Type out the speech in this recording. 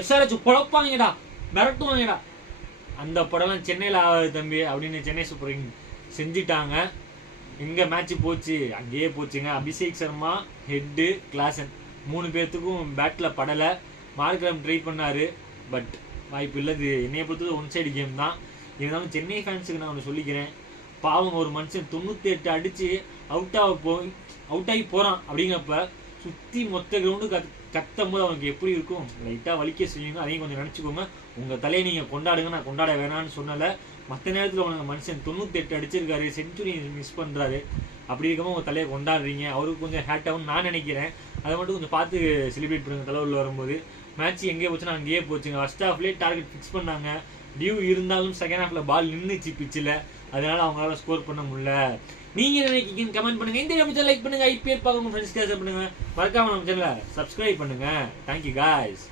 SRH குழப்பாங்கடா, மிரட்டுவாங்கடா. அந்த படம்லாம் சென்னையில் ஆகாது தம்பி அப்படின்னு சென்னை சூப்பர் கிங் செஞ்சுட்டாங்க. எங்கே மேட்ச்சு போச்சு, அங்கேயே போச்சுங்க. அபிஷேக் சர்மா, ஹெட்டு, கிளாசன் 3 பேர்த்துக்கும் பேட்டில் படலை. மார்க்ரம் ட்ரை பண்ணார், பட் வாய்ப்பு இல்லை. இது என்னைய பொறுத்தது ஒன் சைடு கேம் தான். இருந்தாலும் சென்னை ஃபேன்ஸுக்கு நான் ஒன்று சொல்லிக்கிறேன், பாவம் ஒரு மனுஷன் 98 அடித்து அவுட் ஆகி போகிறான் அப்படிங்கிறப்ப சுற்றி மொத்த கிரவுண்டு கத்தும் போது அவனுக்கு எப்படி இருக்கும், லைட்டாக வலிக்க செய்யுங்க. அதையும் கொஞ்சம் நினச்சிக்கோங்க. உங்கள் தலையை நீங்கள் கொண்டாடுங்க, நான் கொண்டாட வேணான்னு சொன்னலை. மற்ற நேரத்தில் அவனுக்கு மனுஷன் 98 அடிச்சிருக்காரு, செஞ்சுரி மிஸ் பண்ணுறாரு. அப்படி இருக்கும்போது உங்கள் தலையை கொண்டாடுறீங்க, அவருக்கு கொஞ்சம் ஹேட்டாகவும் நான் நினைக்கிறேன். அதை மட்டும் கொஞ்சம் பார்த்து செலிப்ரேட் பண்ணுங்க. தலைவில் வரும்போது மேட்ச் எங்கேயே போச்சுன்னா அங்கேயே போச்சுங்க. ஃபர்ஸ்ட் ஹாஃப்லேயே டார்கெட் ஃபிக்ஸ் பண்ணாங்க. டியூ இருந்தாலும் செகண்ட் ஹாஃபில் பால் நின்றுச்சு பிச்சில், அதனால அவங்களால ஸ்கோர் பண்ண முடியல. நீங்க நினைக்கிறீங்கன்னு கமெண்ட் பண்ணுங்க. இந்த வீடியோ லைக் பண்ணுங்க. ஐபிஎல் பார்க்க உங்க ஃப்ரெண்ட்ஸ்க்கு ஷேர் பண்ணுங்க. மறக்காம நம்ம சேனலை சப்ஸ்கிரைப் பண்ணுங்க. Thank you guys.